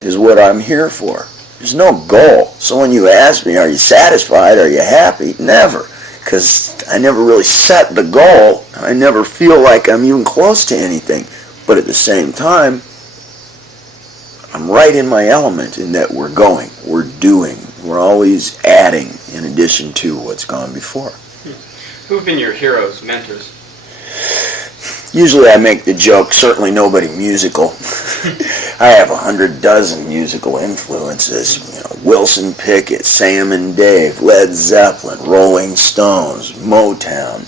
is what I'm here for. There's no goal. So when you ask me, are you satisfied? Are you happy? Never. Because I never really set the goal. I never feel like I'm even close to anything. But at the same time, I'm right in my element in that we're going, we're doing, we're always adding in addition to what's gone before. Who have been your heroes, mentors? Usually I make the joke, certainly nobody musical. I have 100 musical influences. You know, Wilson Pickett, Sam and Dave, Led Zeppelin, Rolling Stones, Motown,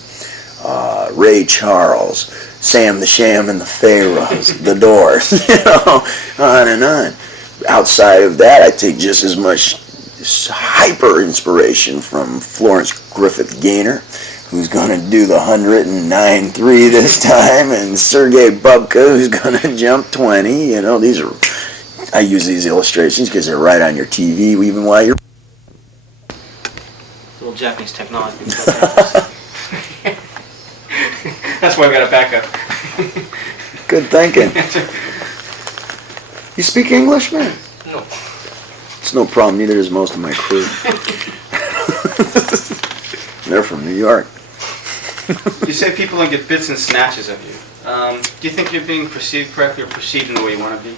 Ray Charles, Sam the Sham and the Pharaohs, The Doors, you know, on and on. Outside of that, I take just as much hyper inspiration from Florence Griffith Gaynor, who's going to do the 109.3 this time, and Sergei Bubka, who's going to jump 20. You know, I use these illustrations because they're right on your TV even while you're... A little Japanese technology. That's why I got a backup. Good thinking. You speak English, man? No. It's no problem, neither does most of my crew. They're from New York. You say people don't get bits and snatches of you. Do you think you're being perceived correctly or perceived in the way you want to be?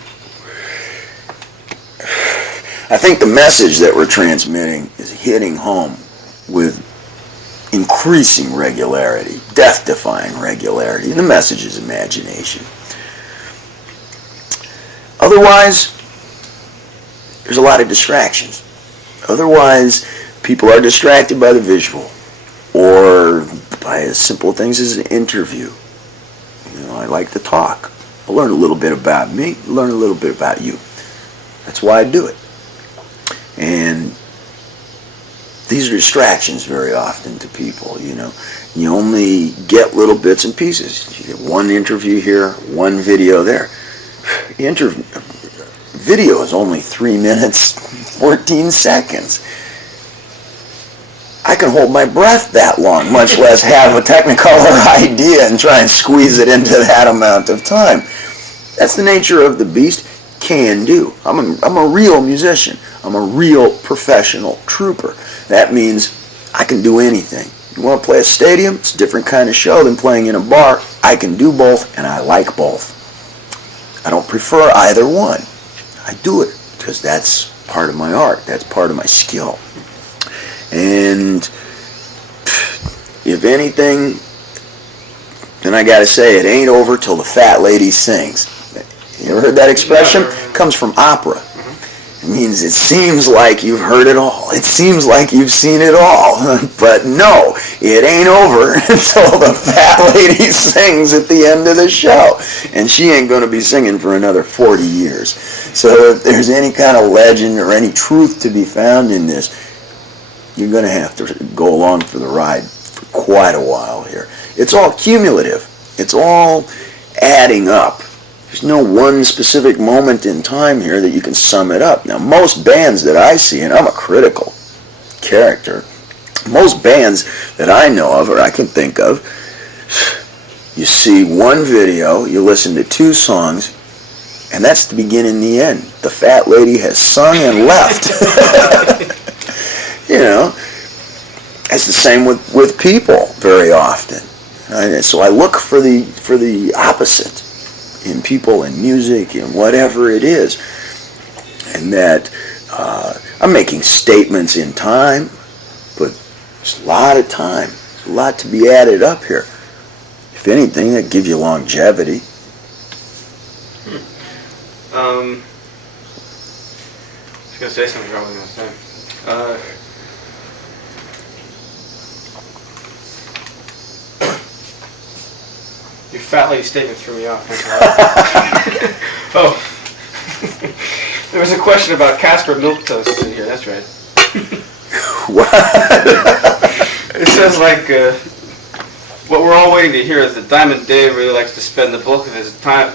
I think the message that we're transmitting is hitting home with increasing regularity, death-defying regularity. And the message is imagination. Otherwise, there's a lot of distractions. Otherwise, people are distracted by the visual or by as simple things as an interview. You know, I like to talk. I learn a little bit about me, learn a little bit about you. That's why I do it. And these are distractions very often to people, you know. You only get little bits and pieces. You get one interview here, one video there. Video is only 3 minutes, 14 seconds. I can hold my breath that long, much less have a technicolor idea and try and squeeze it into that amount of time. That's the nature of the beast. Can do. I'm a real musician. I'm a real professional trooper. That means I can do anything. You want to play a stadium? It's a different kind of show than playing in a bar. I can do both, and I like both. I don't prefer either one. I do it because that's part of my art. That's part of my skill. And if anything, then I got to say it ain't over till the fat lady sings. You ever heard that expression? It comes from opera. It means it seems like you've heard it all. It seems like you've seen it all. But no, it ain't over until the fat lady sings at the end of the show. And she ain't going to be singing for another 40 years. So if there's any kind of legend or any truth to be found in this, you're going to have to go along for the ride for quite a while here. It's all cumulative. It's all adding up. There's no one specific moment in time here that you can sum it up. Now, most bands that I see, and I'm a critical character, most bands that I know of or I can think of, you see one video, you listen to 2 songs, and that's the beginning and the end. The fat lady has sung and left. You know, it's the same with people very often. So I look for the opposite in people and music and whatever it is, and that I'm making statements in time, but it's a lot of time. There's a lot to be added up here. If anything, that gives you longevity. I was going to say something wrong with that. Your fat lady statement threw me off. Oh. There was a question about Casper milk toast in here, that's right. What? It says like, what we're all waiting to hear is that Diamond Dave really likes to spend the bulk of his time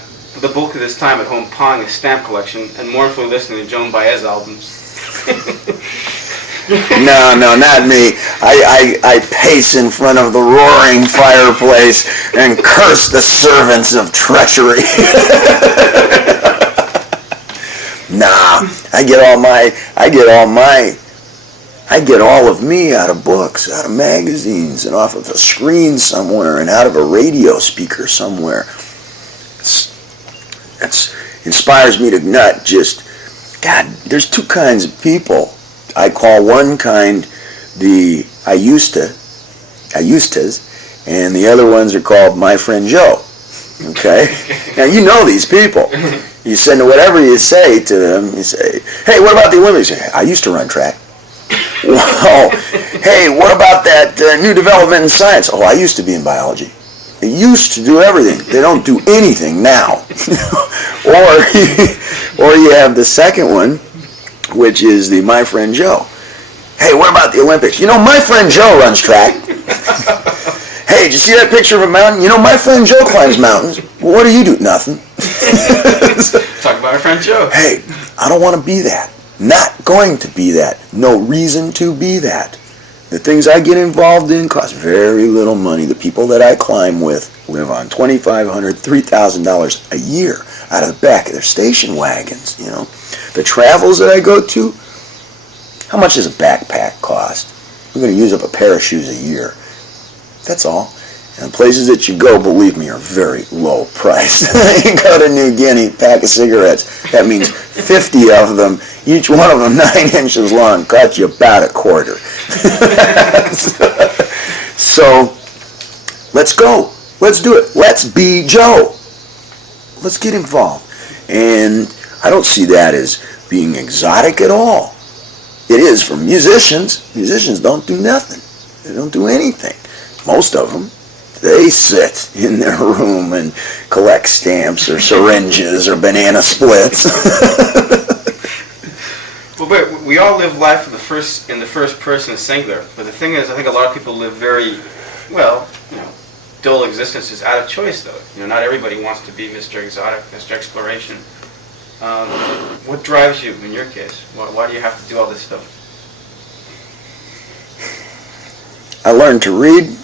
at home pawing his stamp collection and mournfully listening to Joan Baez albums. No, not me. I pace in front of the roaring fireplace and curse the servants of treachery. Nah, I get all of me out of books, out of magazines, and off of a screen somewhere, and out of a radio speaker somewhere. It inspires me to not just, God, there's two kinds of people. I call one kind the I used to's, and the other ones are called my friend Joe. Okay? Now, you know these people. You send whatever you say to them. You say, hey, what about the Olympics? I used to run track. Well, hey, what about that new development in science? Oh, I used to be in biology. I used to do everything. They don't do anything now. or you have the second one, which is the my friend Joe. Hey, what about the Olympics? You know, my friend Joe runs track. Hey, did you see that picture of a mountain? You know, my friend Joe climbs mountains. Well, what do you do? Nothing. Talk about our friend Joe. Hey, I don't want to be that. Not going to be that. No reason to be that. The things I get involved in cost very little money. The people that I climb with live on $2,500, $3,000 a year out of the back of their station wagons, you know. The travels that I go to, how much does a backpack cost? We're going to use up a pair of shoes a year. That's all. And the places that you go, believe me, are very low priced. You go to New Guinea, pack of cigarettes. That means 50 of them, each one of them 9 inches long, cost you about a quarter. So, let's go. Let's do it. Let's be Joe. Let's get involved. And I don't see that as being exotic at all. It is for musicians. Musicians don't do nothing. They don't do anything. Most of them, they sit in their room and collect stamps or syringes or banana splits. Well, but we all live life in the first person singular. But the thing is, I think a lot of people live very, well, dual existences out of choice, though. Not everybody wants to be Mr. Exotic, Mr. Exploration. What drives you in your case? Why do you have to do all this stuff? I learned to read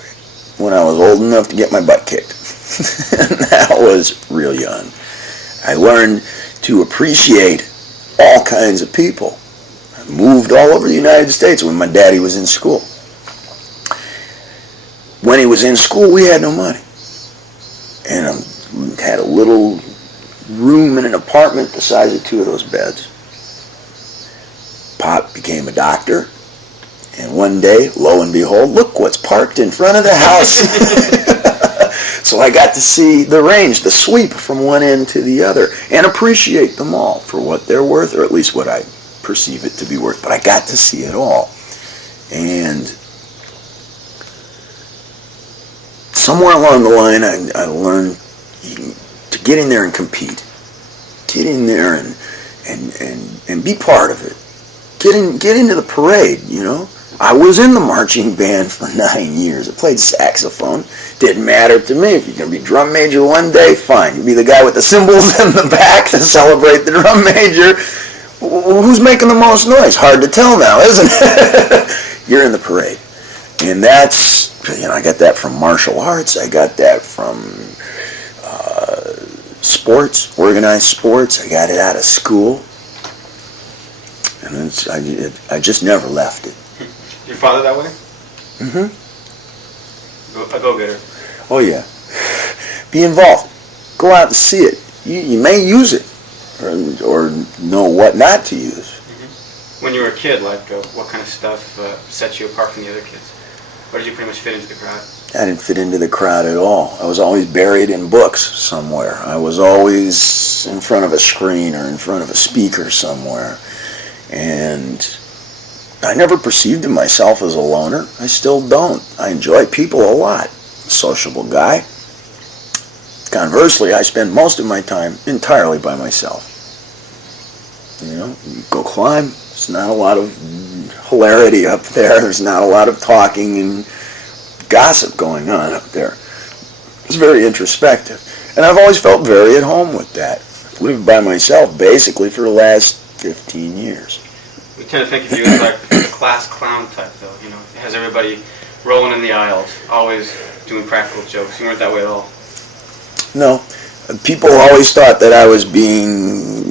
when I was old enough to get my butt kicked. That was real young. I learned to appreciate all kinds of people. I moved all over the United States when my daddy was in school. When he was in school, we had no money. And we had a little room in an apartment the size of 2 of those beds. Pop became a doctor. And one day, lo and behold, look what's parked in front of the house. So I got to see the range, the sweep from one end to the other, and appreciate them all for what they're worth, or at least what I perceive it to be worth. But I got to see it all. And somewhere along the line, I learned to get in there and compete. Get in there and be part of it. Get into the parade, I was in the marching band for 9 years. I played saxophone. Didn't matter to me. If you're going to be drum major one day, fine. You be the guy with the cymbals in the back to celebrate the drum major. Who's making the most noise? Hard to tell now, isn't it? You're in the parade. And that's, I got that from martial arts. I got that from sports, organized sports. I got it out of school. And I just never left it. Your father that way? Mm-hmm. A go-getter. Oh, yeah. Be involved. Go out and see it. You may use it or know what not to use. Mm-hmm. When you were a kid, what kind of stuff set you apart from the other kids? Or did you pretty much fit into the crowd? I didn't fit into the crowd at all. I was always buried in books somewhere. I was always in front of a screen or in front of a speaker somewhere. And I never perceived myself as a loner. I still don't. I enjoy people a lot. Sociable guy. Conversely, I spend most of my time entirely by myself. You go climb. There's not a lot of hilarity up there. There's not a lot of talking and gossip going on up there. It's very introspective. And I've always felt very at home with that. I've lived by myself basically for the last 15 years. We tend to think of you as like the class clown type, though. Has everybody rolling in the aisles, always doing practical jokes. You weren't that way at all. No. People always thought that I was being